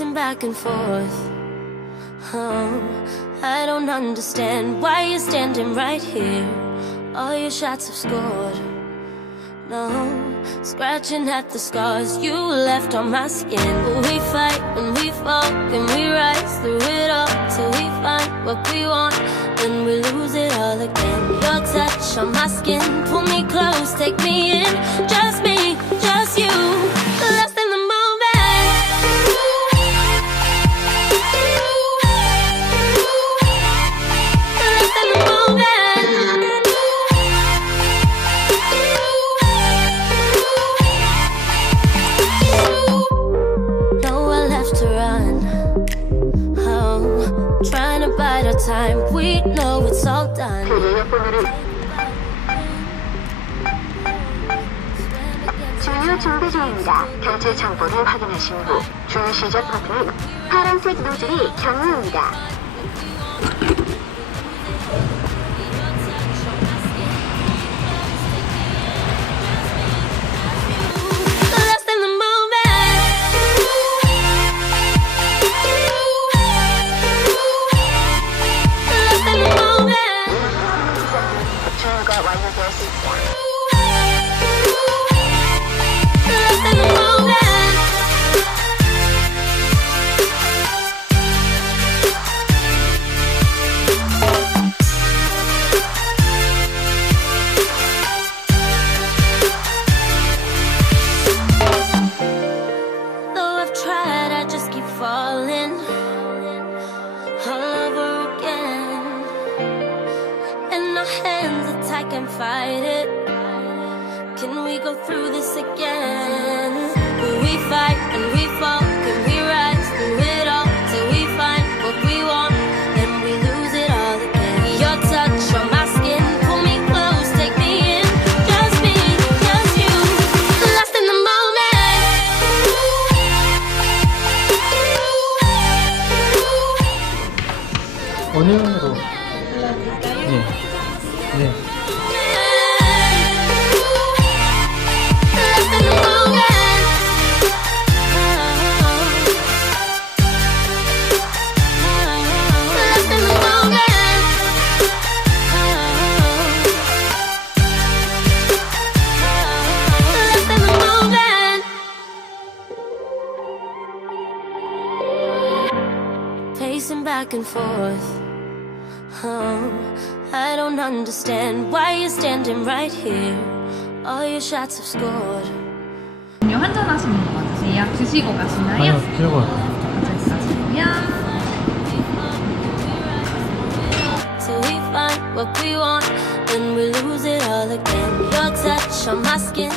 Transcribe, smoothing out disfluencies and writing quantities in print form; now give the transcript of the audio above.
Pacing back and forth. Oh, I don't understand why you're standing right here. All your shots have scored. No, scratching at the scars you left on my skin. We fight and we fall and we rise through it all till we find what we want. Then we lose it all again. Your touch on my skin, pull me close, take me in. Just me, just you, lost in the moment. Lost in the moment. Nowhere left to run. Oh, trying to bide our time. We know it's all done. 주요 정비 중입니다. 현재 정보를 확인하신 후 주 시작 버튼 파란색 노즐이 경로입니다. Lost in the moment. Lost in the moment. 주유가 완료되었습니다. Lost in the moment. Though I've tried, I just keep falling all over again. And our hands are tight, can't fight it. Can we go through this again? Will we fight and we fall? Can we rise through it all till we find what we want? Then we lose it all again. Your touch on my skin, pull me close, take me in. Just me, just you, lost in the moment. 원형으로. 네. 네. Lost in the moment. Lost in the moment. Lost in the moment. Pacing back and forth. Oh, I don't understand why you're standing right here. All your shots have scored. 음료 한잔 하시는 거 맞으세요? 드시고 가시나요? 아니요, 필요가 없어요. 가져가시고요. Till we find what we want, then we lose it all again. Your touch on my skin.